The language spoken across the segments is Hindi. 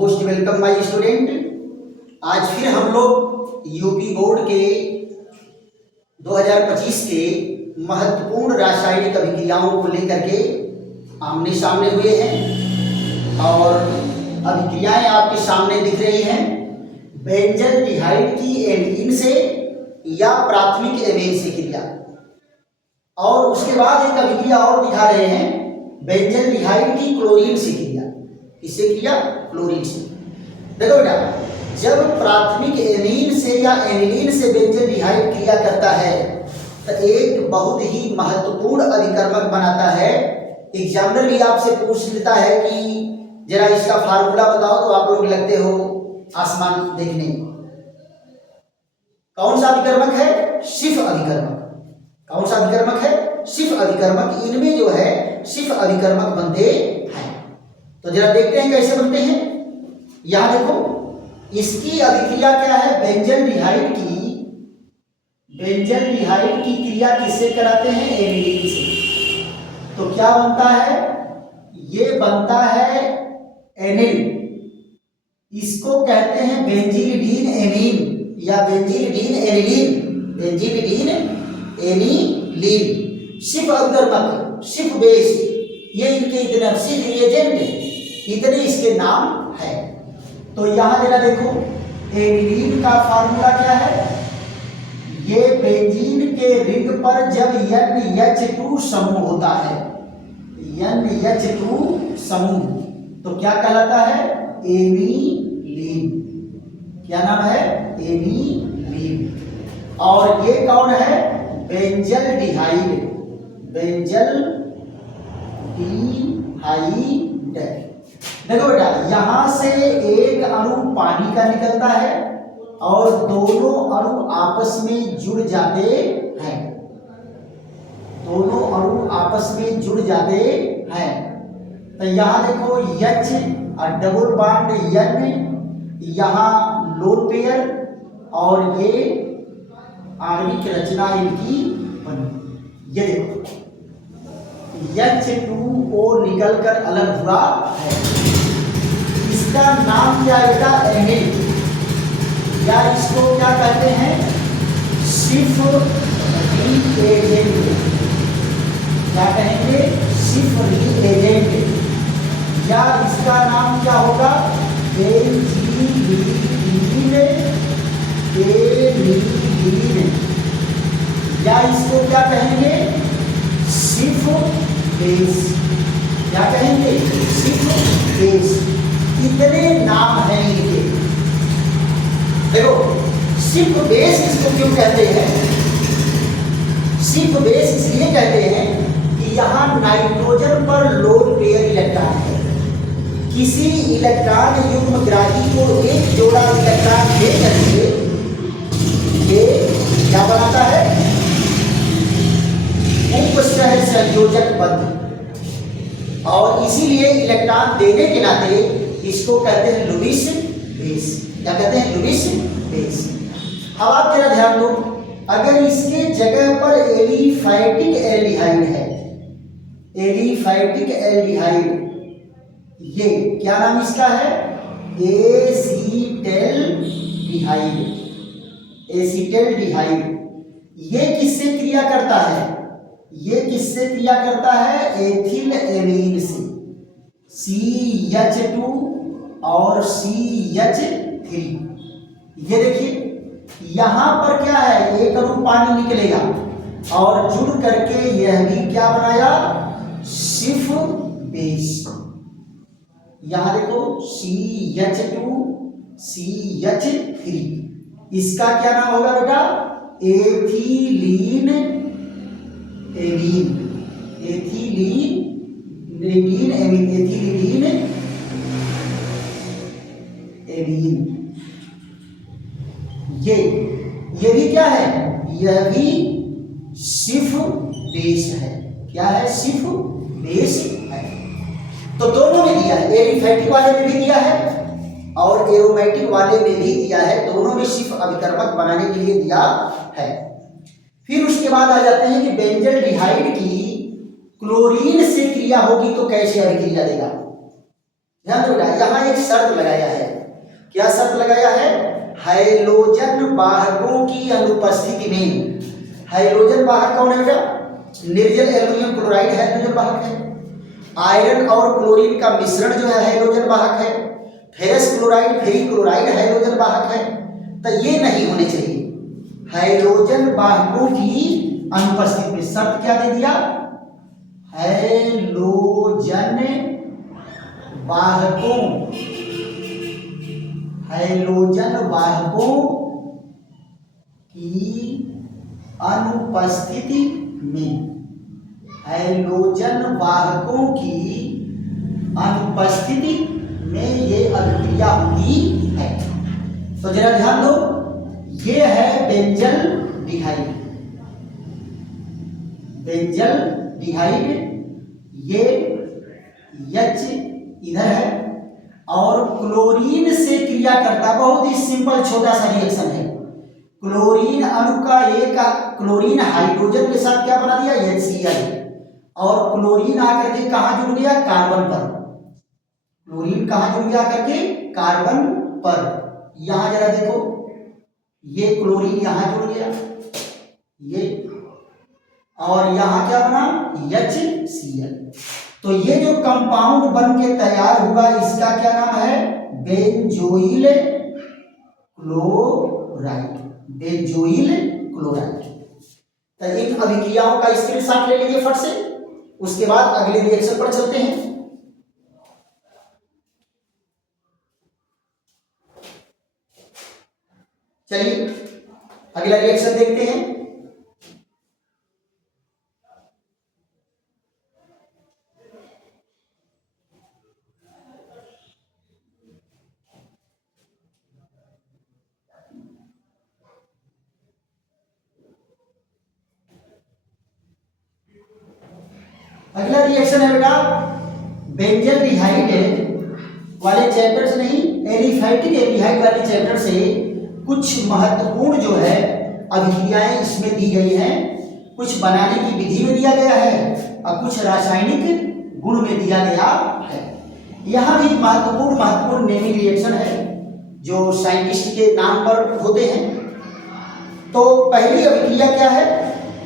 Most welcome my student. आज फिर हम लोग यूपी बोर्ड के 2025 के महत्वपूर्ण रासायनिक अभिक्रियाओं को लेकर के आमने सामने हुए हैं और अभिक्रियाएं आपके सामने दिख रही हैं। बेंजल्डिहाइड की एल्कीन से या प्राथमिक एमीन से क्रिया, और उसके बाद एक अभिक्रिया और दिखा रहे हैं बेंजल्डिहाइड की क्लोरीन से क्रिया। किससे क्रिया? क्लोरीन से। देखो बेटा, जब प्राथमिक एमीन से या एनिलीन से बेंजल्डिहाइड क्रिया करता है तो एक बहुत ही महत्वपूर्ण अभिकर्मक बनाता है। एग्जामिनर भी आपसे पूछ लेता है कि जरा इसका फार्मूला बताओ, तो आप लोग लगते हो आसमान देखने। कौन सा अभिकर्मक है? सिफ अभिकर्मक। कौन सा अभिकर्मक है? सिफ अभिकर्मक। इनमें जो है सिफ अभिकर्मक बनते हैं। तो जरा देखते हैं कैसे बनते हैं। यहां देखो, इसकी अभिक्रिया क्या है? बेंजल्डिहाइड की क्रिया किससे कराते हैं? एनिलीन से। तो क्या बनता है? ये बनता है एनिल। इसको कहते हैं बेंजिलिडीन एमीन या बेंजिलिडीन एनिलीन। बेंजिलिडीन एनिलीन सिफ अभिकर्मक, सिफ बेस, ये इनके इतने सिफ रिएजेंट, इतने इसके नाम है। तो यहां जरा देखो, एनिलीन का फार्मूला क्या है? ये बेंजीन के रिंग पर जब NH2 समूह होता है, NH2 समूह, तो क्या कहलाता है? एनीलीन। क्या नाम है? एनीलीन। और ये कौन है? बेंजल्डिहाइड। बेंजल्डिहाइड। देखो बेटा, यहां से एक अणु पानी का निकलता है और दोनों अणु आपस में जुड़ जाते हैं। दोनों अणु आपस में जुड़ जाते हैं। तो यहां देखो H और डबल बॉन्ड N, यहां लोन पेयर, और ये आणविक रचना इनकी बनी। ये देखो H2O निकलकर अलग हुआ है। इसका नाम क्या है बेटा? एनिल, या इसको क्या कहते हैं? सिफ रिएजेंट। क्या कहेंगे? सिफ रिएजेंट। या इसका नाम क्या होगा? बेंजीलीन एनिलीन। या इसको क्या कहेंगे? सिफ बेस। क्या कहेंगे? सिफ बेस। इतने नाम हैं इनके। देखो, सिफ बेस इसको क्यों कहते हैं? सिफ बेस इसलिए कहते हैं कि यहां नाइट्रोजन पर लोन पेयर इलेक्ट्रॉन है। किसी इलेक्ट्रॉन युग्मग्राही को एक जोड़ा इलेक्ट्रॉन दे करके ये क्या बनाता है? उपसह संयोजक बंध। और इसीलिए इलेक्ट्रॉन देने के नाते इसको कहते हैं लुईस बेस। क्या कहते हैं? Lewis base. अब आप जरा ध्यान दो, अगर इसके जगह पर एलिफैटिक एल्डिहाइड है, एलिफैटिक एल्डिहाइड, ये क्या नाम इसका है? एसीटैल्डिहाइड। एसीटैल्डिहाइड। ये किससे क्रिया करता है? ये किससे क्रिया करता है? एथिल एमीन से। CH2 और CH3। ये देखिए, यहां पर क्या है? एक अणु पानी निकलेगा और जुड़ करके यह भी क्या बनाया? सिफ बेस। यहां देखो CH2 CH3, इसका क्या नाम होगा बेटा? Ethylene amine. Ethylene amine. Ethylene amine. ये भी क्या है? यह भी सिफ बेस है। क्या है? सिफ बेस है। तो दोनों में दिया है, एलिफैटिक वाले में भी दिया है और एरोमेटिक वाले में भी दिया है। दोनों में सिफ अभिकर्मक बनाने के लिए दिया है। फिर उसके बाद आ जाते हैं कि बेंजल्डिहाइड की क्लोरीन से क्रिया होगी तो कैसे अभिक्रिया देगा? ध्यान दो बेटा, यहाँ एक शर्त लगाया है। क्या शर्त लगाया है? हाइड्रोजन वाहकों की अनुपस्थिति में, हाइड्रोजन वाहक कौन है बेटा? निर्जल एल्युमिनियम क्लोराइड हाइड्रोजन वाहक है। आयरन और क्लोरीन का मिश्रण जो है हाइड्रोजन वाहक है। Ferrous chloride, ferric chloride hydrogen वाहक है। तो ये नहीं होने चाहिए। हाइड्रोजन वाहकों की अनुपस्थिति में शर्त क्या दे दिया? हाइड्रोजन वाहकों, हाइड्रोजन वाहकों की अनुपस्थिति में, हाइड्रोजन वाहकों की अनुपस्थिति में ये अभिक्रिया होती है। तो जरा ध्यान दो, ये है बेंजल डिहाइड, बेंजल डिहाइड, ये H इधर है और क्लोरीन से क्रिया करता, बहुत ही सिंपल छोटा सा रिएक्शन है। क्लोरीन अणु का एक, क्लोरीन हाइड्रोजन के साथ क्या बना दिया? HCl, और क्लोरीन आकर के कहाँ जुड़ गया? कार्बन पर। क्लोरीन कहाँ जुड़ गया? करके कार्बन पर। यहां जरा देखो, ये क्लोरीन यहां जुड़ गया, ये, और यहां क्या बना? HCl। तो ये जो कंपाउंड बन के तैयार हुआ, इसका क्या नाम है? Benzoyl chloride, benzoyl chloride. तो इन अभिक्रियाओं का स्क्रीनशॉट ले लीजिए फट से, उसके बाद अगले रिएक्शन पर चलते हैं। चलिए अगला रिएक्शन देखते हैं। अगला रिएक्शन है बेटा बेंजल डिहाइड वाले चैप्टर से नहीं, एलिफैटिक एल्डिहाइड वाले चैप्टर से कुछ महत्वपूर्ण जो है अभिक्रियाएं इसमें दी गई हैं। कुछ बनाने की विधि में दिया गया है और कुछ रासायनिक गुण में दिया गया है। यहाँ भी महत्वपूर्ण नेमिंग रिएक्शन है जो साइंटिस्ट के नाम पर होते हैं। तो पहली अभिक्रिया क्या है?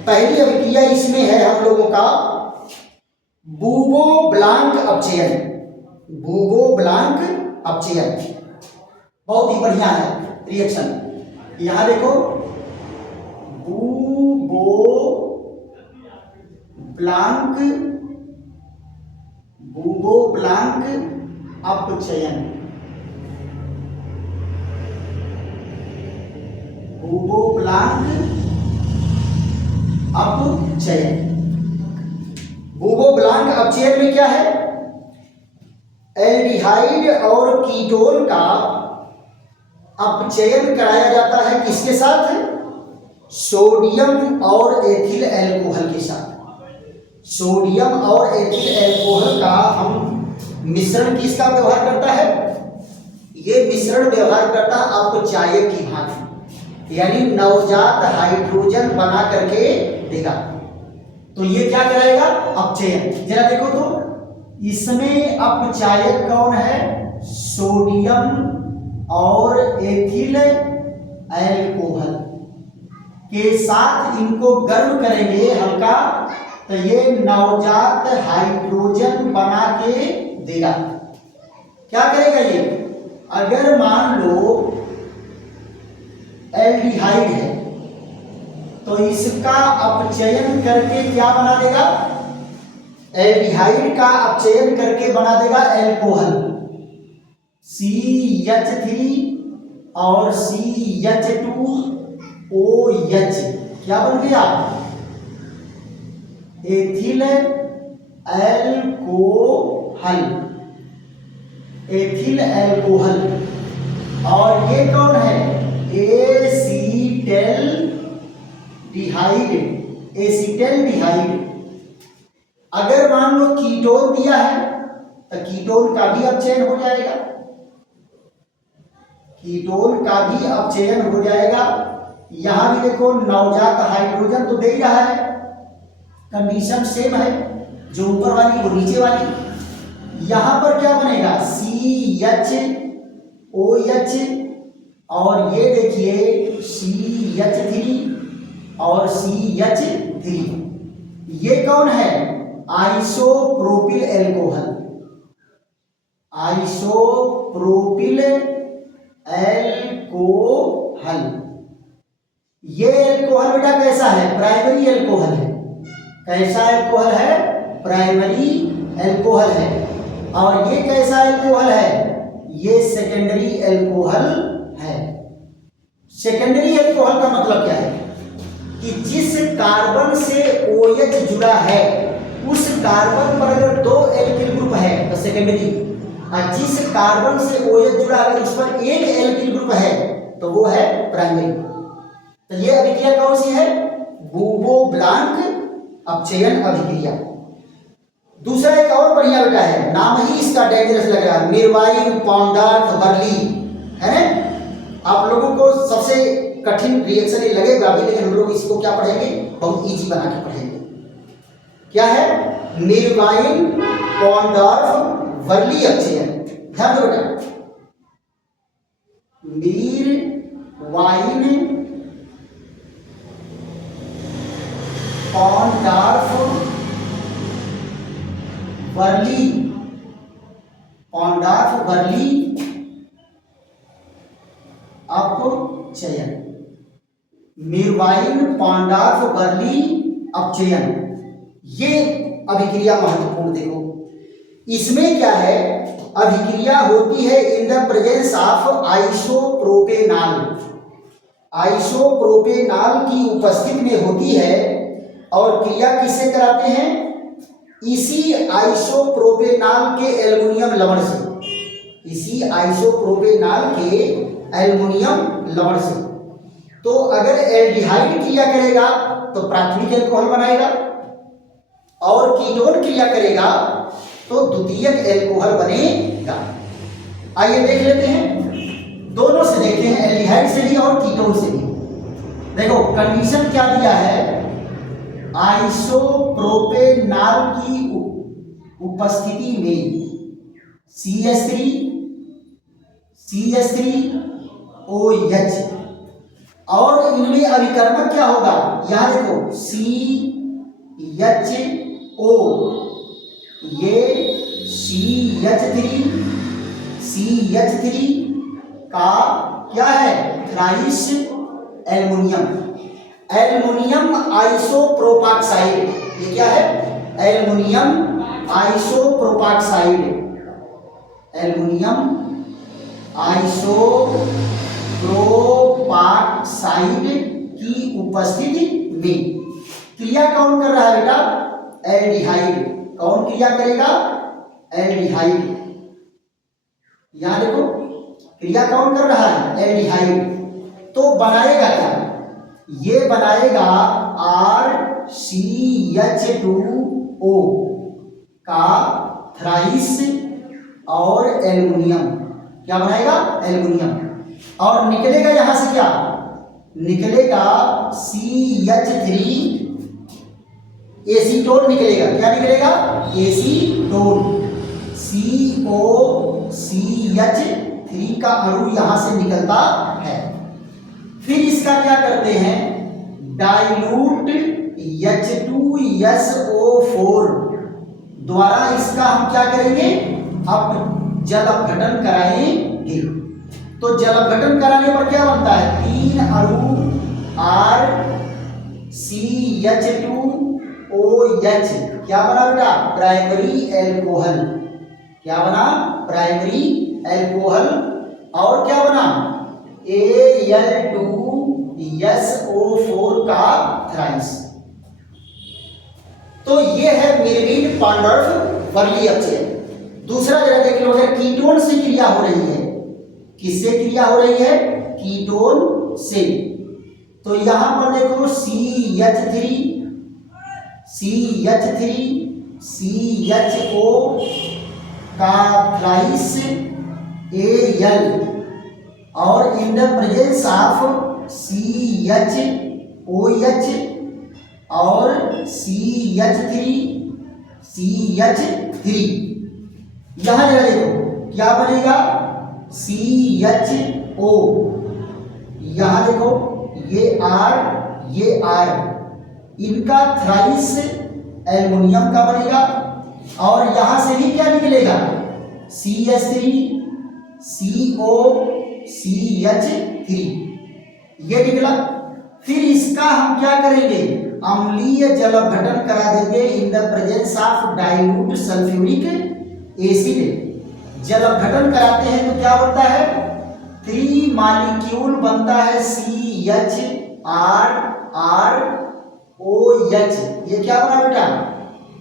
पहली अभिक्रिया इसमें है हम लोगों का बूबो ब्लांक अपचयन, बूबो ब्लांक अपचयन। बहुत ही बढ़िया है रिएक्शन। यहां देखो, बूबो ब्लांक, बूबो ब्लांक अपचयन, बूबो ब्लांक अपचयन। बूबो ब्लांक अपचयन में क्या है? एल्डिहाइड और कीटोन का अपचयन कराया जाता है किसके साथ? सोडियम और एथिल अल्कोहल के साथ। सोडियम और एथिल अल्कोहल का हम मिश्रण किसका व्यवहार करता है? ये मिश्रण व्यवहार करता है आपको चाय की भांति, यानी नवजात हाइड्रोजन बना करके देगा। तो ये क्या कराएगा? अपचयन। जरा देखो तो, इसमें अपचायक कौन है? सोडियम और एथिल अल्कोहल के साथ इनको गर्म करेंगे हल्का, तो ये नवजात हाइड्रोजन बना के देगा। क्या करेगा ये? अगर मान लो एल्डिहाइड है तो इसका अपचयन करके क्या बना देगा? एल्डिहाइड का अपचयन करके बना देगा एल्कोहल, CH3 और CH2OH। क्या बन गया? Ethyl alcohol, ethyl alcohol. और ये कौन है? Acetaldehyde, acetaldehyde. अगर मान लो कीटोन दिया है तो कीटोन का भी अपचयन हो जाएगा, कीटोन का भी अपचयन हो जाएगा। यहां भी देखो नवजात हाइड्रोजन तो दे ही रहा है, कंडीशन सेम है, जो ऊपर वाली वो नीचे वाली। यहां पर क्या बनेगा CHOH, और ये देखिए CH3 और CH3, ये कौन है आइसोप्रोपिल एल्कोहल। आइसोप्रोपिल एल्कोहल, ये एल्कोहल बेटा कैसा है प्राइमरी एल्कोहल है। कैसा एल्कोहल है प्राइमरी एल्कोहल है। और ये कैसा एल्कोहल है ये सेकेंडरी एल्कोहल है। सेकेंडरी एल्कोहल का मतलब क्या है कि जिस कार्बन से OH जुड़ा है उस कार्बन पर अगर 2 एल्किल ग्रुप है तो सेकेंडरी, और जिस कार्बन से OH जुड़ा अगर उस पर 1 एल्किल ग्रुप है तो वो है प्राइमरी। तो ये अभिक्रिया कौन सी है बूबो ब्लांक अपचयन अभिक्रिया। दूसरा एक और बढ़िया बेटा है, नाम ही इसका डेंजरस लग रहा है, निर्वाइन पॉन्डार्थ वर्ली, है ना। आप लोगों को सबसे कठिन रिएक्शन ये लगेगा अभी, लेकिन हम लोग इसको क्या पढ़ेंगे बहुत इजी बना के पढ़ेंगे। क्या है निर्वाइन पॉन्डार्थ वर्ली अपचयन। ध्यान दो बेटा, निर्वाइन पॉन्डार्फ वर्ली, पॉन्डार्फ वर्ली अपचयन, निर्वाइन पॉन्डार्फ वर्ली अपचयन। ये अभिक्रिया महत्वपूर्ण देखो, इसमें क्या है अभिक्रिया होती है इन द प्रेजेंस ऑफ आइसोप्रोपेनाल। आइसोप्रोपेनाल की उपस्थिति में होती है और क्रिया किससे कराते हैं इसी आइसोप्रोपेनाल के एल्युमिनियम लवण से, इसी आइसोप्रोपेनाल के एल्युमिनियम लवण से। तो अगर एल्डिहाइड क्रिया करेगा तो प्राथमिक एल्कोहल बनाएगा, और कीटोन क्रिया करेगा तो द्वितीयक एल्कोहल बनेगा। आइए देख लेते हैं, दोनों से देखते हैं, एल्डिहाइड से भी और कीटोन से भी। देखो कंडीशन क्या दिया है, आइसोप्रोपेनाल की उपस्थिति में CH3OH, और इनमें अभिकर्मक क्या होगा यहां देखो CHO, ये CH3 का क्या है थ्राइस एल्युमिनियम, एल्युमिनियम आइसोप्रोपाक्साइड। ये क्या है एल्युमिनियम आइसोप्रोपाक्साइड, एल्युमिनियम आइसोप्रोपाक्साइड की उपस्थिति में क्रिया कौन कर रहा है बेटा एल्डिहाइड। कौन क्रिया करेगा एल्डिहाइड, यहां देखो क्रिया कौन कर रहा है एल्डिहाइड। तो बनाएगा क्या, ये बनाएगा RCH2O का थ्राइस और एल्युमिनियम, क्या बनाएगा एल्युमिनियम, और निकलेगा यहां से क्या निकलेगा CH3 एसीटोन निकलेगा। क्या निकलेगा एसीटोन, COCH3 का अणु यहां से निकलता है। फिर इसका क्या करते हैं डाइल्यूट H2SO4 द्वारा इसका हम क्या करेंगे अब जल अपघटन कराएंगे। तो जल अपघटन कराने पर क्या बनता है 3 अणु RCH2OH, क्या बना बेटा प्राइमरी एल्कोहल, क्या बना प्राइमरी एल्कोहल, और क्या बना Al2SO4 का थ्राइस। तो ये है मिरवीन पांडर्फ वर्ली अपचयन। दूसरा जरा देख लो, अगर कीटोन से क्रिया हो रही है, किससे क्रिया हो रही है कीटोन से, तो यहां पर देखो CH3CHO का थ्राइस Al, और in the presence of CHOH और CH3 यहां जरा देखो क्या बनेगा, CHO। यहां देखो ये R, इनका थ्राइस एल्युमिनियम का बनेगा, और यहां से भी क्या निकलेगा, CH3 CO CH3, ये निकला। फिर इसका हम क्या करेंगे, अम्लीय जल अपघटन करा देंगे in the presence of dilute sulphuric acid. जल अपघटन कराते हैं तो क्या बनता है, 3 मॉलिक्यूल बनता है CHROH। ये क्या बना बेटा,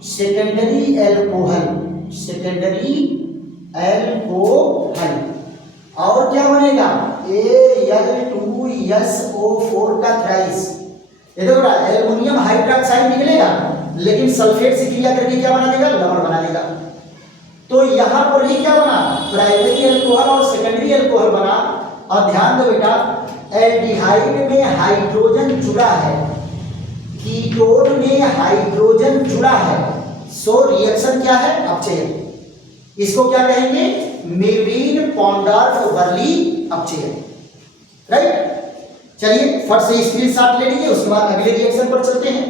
सेकेंडरी एल्कोहल, और क्या बनेगा, Al2SO4 का थ्राइस। ये देखो एल्युमिनियम हाइड्रोक्साइड निकलेगा, लेकिन सल्फेट से क्रिया करके क्या बना देगा, लवण बना देगा। तो यहां पर ही क्या बना, प्राइमरी एल्कोहल और सेकेंडरी एल्कोहल बना। और ध्यान दो बेटा, एल्डिहाइड में हाइड्रोजन जुड़ा है, कीटोन में हाइड्रोजन जुड़ा है, सो रिएक्शन क्या है, अपचयन। इसको क्या कहेंगे, मेविन पॉन्डार्फ-वर्ली अपचयन, राइट। चलिए फट से स्क्रीनशॉट ले लीजिए, उसके बाद अगले रिएक्शन पर चलते हैं।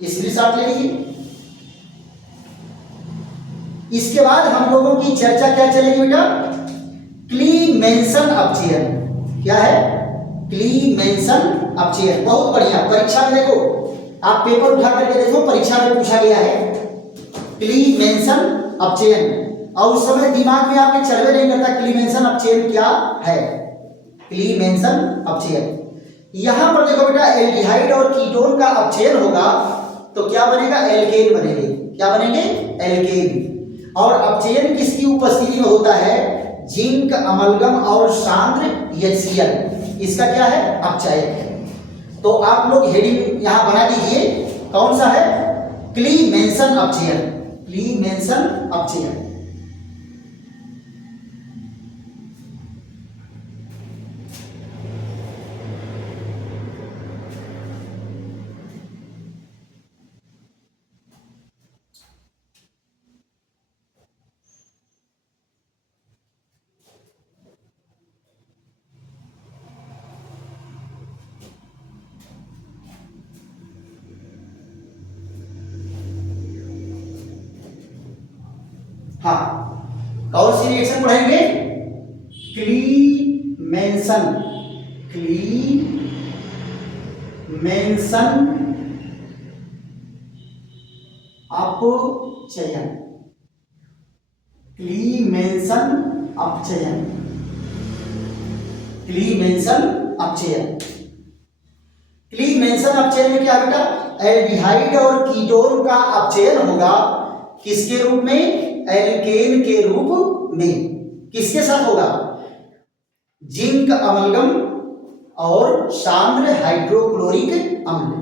स्क्रीनशॉट ले लीजिए। इसके बाद हम लोगों की चर्चा क्या चलेगी बेटा, क्लीमेंसन अपचयन। क्या है, क्लीमेंसन अपचयन। बहुत बढ़िया, परीक्षा में देखो, आप पेपर उठा करके देखो, परीक्षा में पूछा गया है क्लीमेंसन अपचयन, और उस समय दिमाग में आपके चलवे नहीं करता क्लीमेंसन अपचयन क्या है, क्लीमेंसन अपचयन। यहां पर देखो बेटा, एल्डिहाइड और कीटोन का अपचयन होगा तो क्या बनेगा, एल्केन बनेंगे। क्या बनेंगे, एल्केन। और अपचयन किसकी उपस्थिति में होता है, जिंक अमलगम और सांद्र HCl, इसका क्या है, अपचयन है। तो आप लोग हेडिंग यहां बना दीजिए, कौन सा है, क्लीमेंसन अपचयन, क्लीमेंसन अपचयन। हाँ, कौन सी रिएक्शन पढ़ेंगे, क्लीमेंसन, क्लीमेंसन अपचयन, क्लीमेंसन अपचयन, क्लीमेंसन अपचयन। क्लीमेंसन अपचयन में क्या बेटा, एल्डिहाइड और कीटोन का अपचयन होगा, किसके रूप में, एल्केन के रूप में। किसके साथ होगा, जिंक अमलगम और सांद्र हाइड्रोक्लोरिक अम्ल।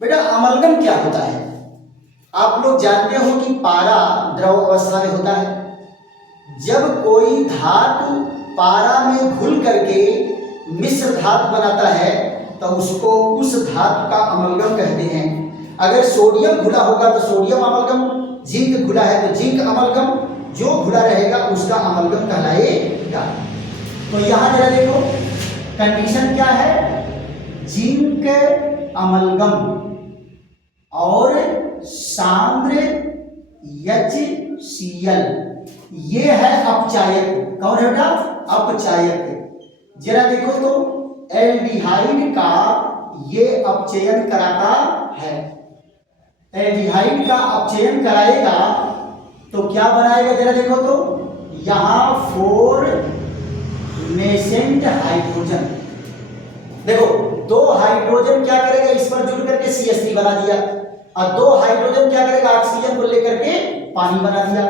बेटा अमलगम क्या होता है, आप लोग जानते हो कि पारा द्रव अवस्था में होता है। जब कोई धातु पारा में घुल करके मिश्र धातु बनाता है तो उसको उस धातु का अमलगम कहते हैं। अगर सोडियम घुला होगा तो सोडियम अमलगम, जिंक घुला है तो जिंक अमलगम, जो घुला रहेगा उसका अमलगम कहलाएगा। तो यहां जरा देखो कंडीशन क्या है, जिंक अमलगम और सांद्र HCl, ये है अपचायक। कौन है बेटा, अपचायक। जरा देखो तो एल्डिहाइड का ये अपचयन कराता है, एल्डिहाइड का अपचयन कराएगा तो क्या बनाएगा, जरा देखो तो यहां 4 नेसेंट हाइड्रोजन। देखो 2 हाइड्रोजन क्या करेगा, इस पर जुड़ करके CH3 बना दिया, और 2 हाइड्रोजन क्या करेगा, ऑक्सीजन को लेकर के पानी बना दिया।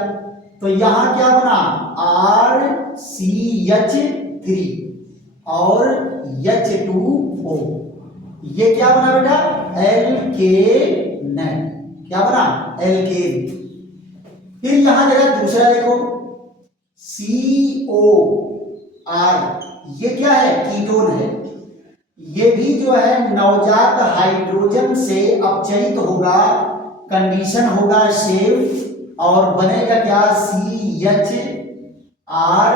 तो यहां क्या बना, RCH3 और H2O, ये क्या बना बेटा, एल्केन। क्या बना, एल्केन। फिर यहां जरा दूसरा देखो, COR, ये क्या है, कीटोन है। ये भी जो है नवजात हाइड्रोजन से अपचयित होगा, कंडीशन होगा सेम और बनेगा क्या, CH R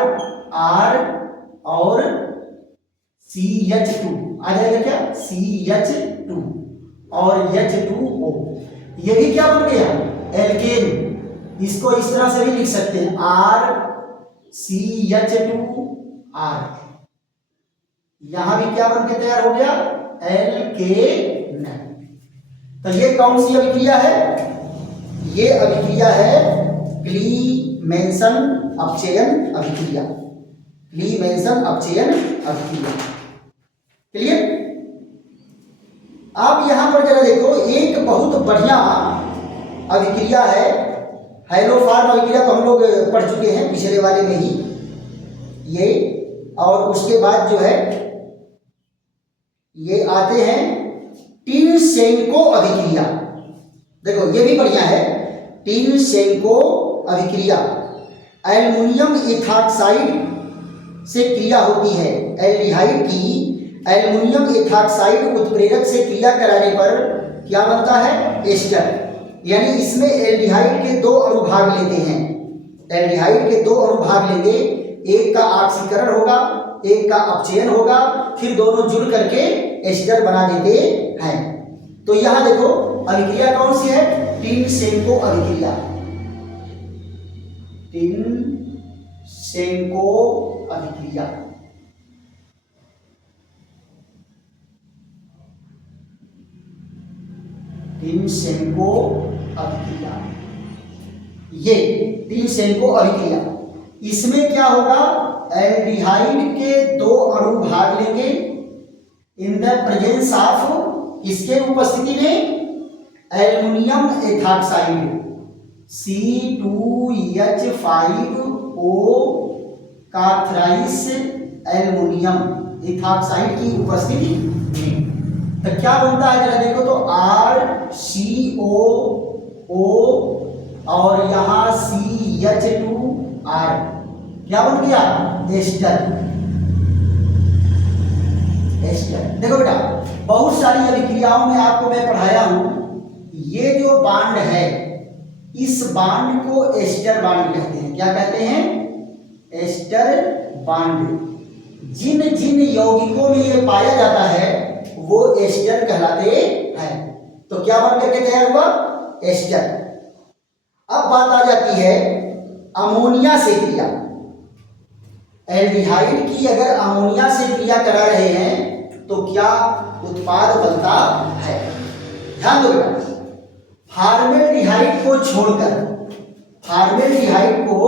और CH2 आ जाएगा क्या, CH2 और H2O। ये भी क्या बन गया, एल्केन। इसको इस तरह से भी लिख सकते हैं, RCH2R। यहां भी क्या बन के तैयार हो गया, एल्केन। तो ये कौन सी अभिक्रिया है, ये अभिक्रिया है क्लीमेंसन अपचयन अभिक्रिया, क्लीमेंसन अपचयन अभिक्रिया। क्लियर। आप यहां पर जरा देखो, एक बहुत बढ़िया अभिक्रिया है हैलोफॉर्म अभिक्रिया, तो हम लोग पढ़ चुके हैं पिछले वाले में ही ये। और उसके बाद जो है ये आते हैं टिनसेंको अभिक्रिया। देखो ये भी बढ़िया है, टिनसेंको अभिक्रिया। एल्युमिनियम इथाक्साइड से क्रिया होती है, एल्डिहाइड की एल्युमिनियम इथाक्साइड उत्प्रेरक से क्रिया कराने पर क्या बनता है, एस्टर। यानी इसमें एल्डिहाइड के दो अणुभाग लेते हैं, एल्डिहाइड के दो अणुभाग लेंगे, एक का ऑक्सीकरण होगा, एक का अपचयन होगा, फिर दोनों जुड़ करके एस्टर बना देते हैं। तो यहां देखो अभिक्रिया कौन सी है, टिनसेंको अभिक्रिया, टिनसेंको अभिक्रिया। टिनसेंको अभिक्रिया, ये टिनसेंको अभिक्रिया। इसमें क्या होगा, एल्डिहाइड के दो अणु भाग लेंगे इन द प्रेजेंस ऑफ, इसके उपस्थिति में एल्युमिनियम एथाक्साइड C2H5O का थ्राइस एल्युमिनियम इथाक्साइड की उपस्थिति में। तो क्या बनता है जरा देखो, तो RCOO और यहाँ CH2R क्या बन गया, एस्टर। एस्टर देखो बेटा, बहुत सारी अभिक्रियाओं में आपको मैं पढ़ाया हूं, ये जो बांड है इस बांड को एस्टर बांड कहते हैं। क्या कहते हैं, एस्टर बांड। जिन जिन यौगिकों में ये पाया जाता है वो एस्टर कहलाते हैं। तो क्या बन करके तैयार हुआ, एस्टर। अब बात आ जाती है अमोनिया से क्रिया। एल्डिहाइड की अगर अमोनिया से क्रिया करा रहे हैं तो क्या उत्पाद बनता है, ध्यान दो बेटा। फॉर्मेल्डिहाइड को छोड़कर, फॉर्मेल्डिहाइड को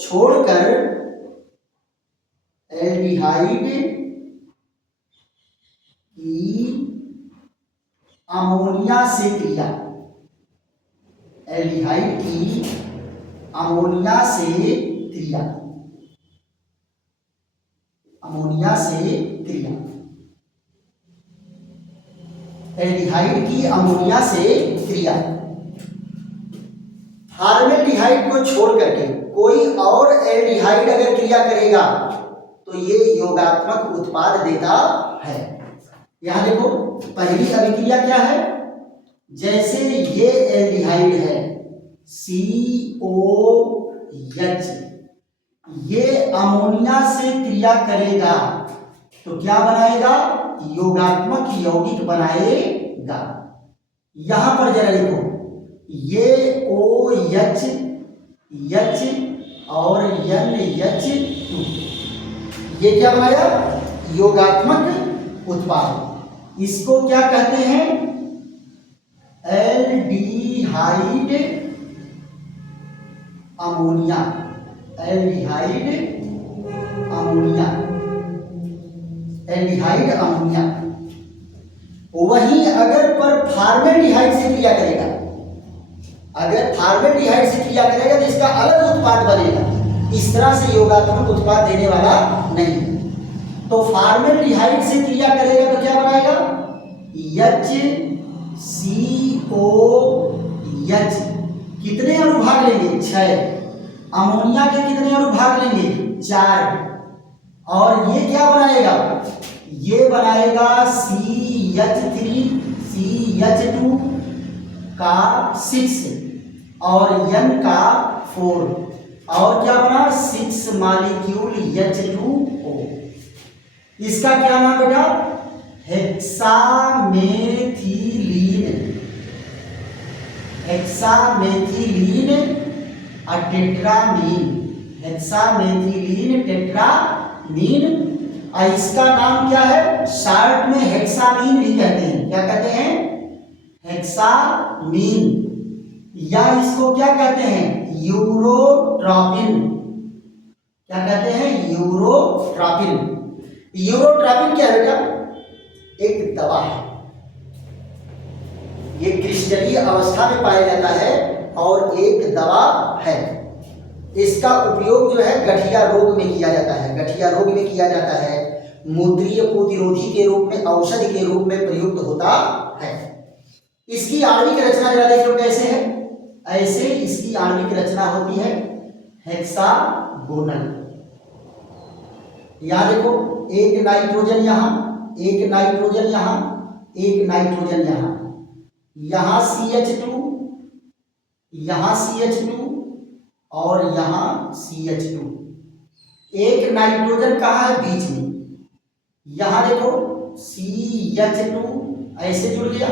छोड़कर एल्डिहाइड की अमोनिया से क्रिया, एल्डिहाइड की अमोनिया से क्रिया, अमोनिया से क्रिया, एल्डिहाइड की अमोनिया से क्रिया। फॉर्मेल्डिहाइड को छोड़ करके कोई और एल्डिहाइड अगर क्रिया करेगा तो ये योगात्मक उत्पाद देता है। यहां देखो पहली अभिक्रिया क्या है, जैसे ये एल्डिहाइड है COH, ये अमोनिया से क्रिया करेगा तो क्या बनाएगा, योगात्मक यौगिक बनाएगा। यहां पर जरा देखो, ये OH H और NH2, ये क्या बनाया, योगात्मक उत्पाद। इसको क्या कहते हैं, aldehyde ammonia, aldehyde ammonia, aldehyde ammonia. वहीं अगर पर फॉर्मेल्डिहाइड से क्रिया करेगा, अगर फॉर्मेल्डिहाइड से क्रिया करेगा तो इसका अलग उत्पाद बनेगा, इस तरह से योगात्मक उत्पाद देने वाला नहीं। तो फॉर्मेल्डिहाइड से क्रिया करेगा तो क्या बनाएगा, HCOH। कितने अणुभाग लेंगे, 6। अमोनिया के कितने अणुभाग लेंगे, 4। और ये क्या बनाएगा, ये बनाएगा CH3 CH2 का 6। और N का 4 और क्या बना 6 मॉलिक्यूल H2O। इसका क्या नाम बेटा हेक्सामेथिलीन टेट्रामीन। Hexamethylene tetrammine. और इसका नाम क्या है शॉर्ट में हेक्सामीन भी कहते हैं। क्या कहते हैं हेक्सामीन। या इसको क्या कहते हैं यूरोट्रॉपिन। क्या कहते हैं यूरोट्रॉपिन। यूरोट्रॉपिन क्या है बेटा एक दवा है। ये क्रिस्टलीय अवस्था में पाया जाता है और एक दवा है। इसका उपयोग जो है गठिया रोग में किया जाता है। गठिया रोग में किया जाता है। मूत्रीय प्रतिरोधी के रूप में औषधि के रूप में प्रयुक्त होता है। इसकी आणविक रचना जरा देख लो कैसे है। ऐसे इसकी आणविक रचना होती है हेक्सागोनल। यहां देखो एक नाइट्रोजन यहां, एक नाइट्रोजन यहां, एक नाइट्रोजन यहां, यहां CH2, यहां CH2 और यहां CH2। एक नाइट्रोजन कहां है बीच में। यहां देखो CH2 ऐसे जुड़ गया,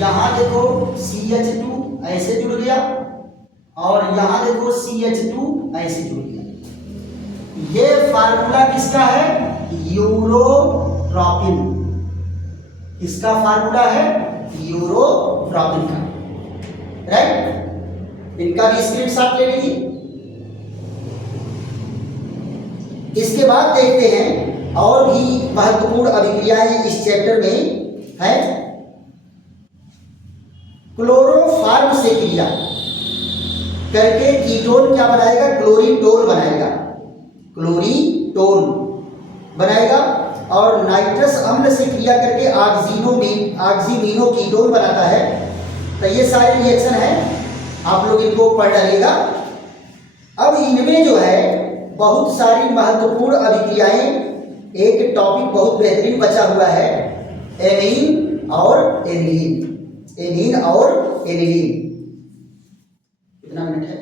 यहां देखो CH2 ऐसे जुड़ गया और यहां देखो CH2 ऐसे जुड़ गया। ये फार्मूला किसका है यूरोट्रॉपिन। किसका फार्मूला है यूरोट्रॉपिन का। राइट। इनका भी स्क्रीनशॉट ले लीजिए। इसके बाद देखते हैं और भी महत्वपूर्ण अभिक्रियाएं इस चैप्टर में है। क्लोरोफॉर्म से क्रिया करके कीटोन क्या बनाएगा क्लोरीटोन बनाएगा। क्लोरीटोन बनाएगा और नाइट्रस अम्ल से क्रिया करके ऑक्सीमीनो कीटोन बनाता है। तो ये सारे रिएक्शन है, आप लोग इनको पढ़ डालिएगा। अब इनमें जो है बहुत सारी महत्वपूर्ण अभिक्रियाएं, एक टॉपिक बहुत बेहतरीन बचा हुआ है एमीन और एनिलीन। एमीन और एनिलीन। कितना मिनट है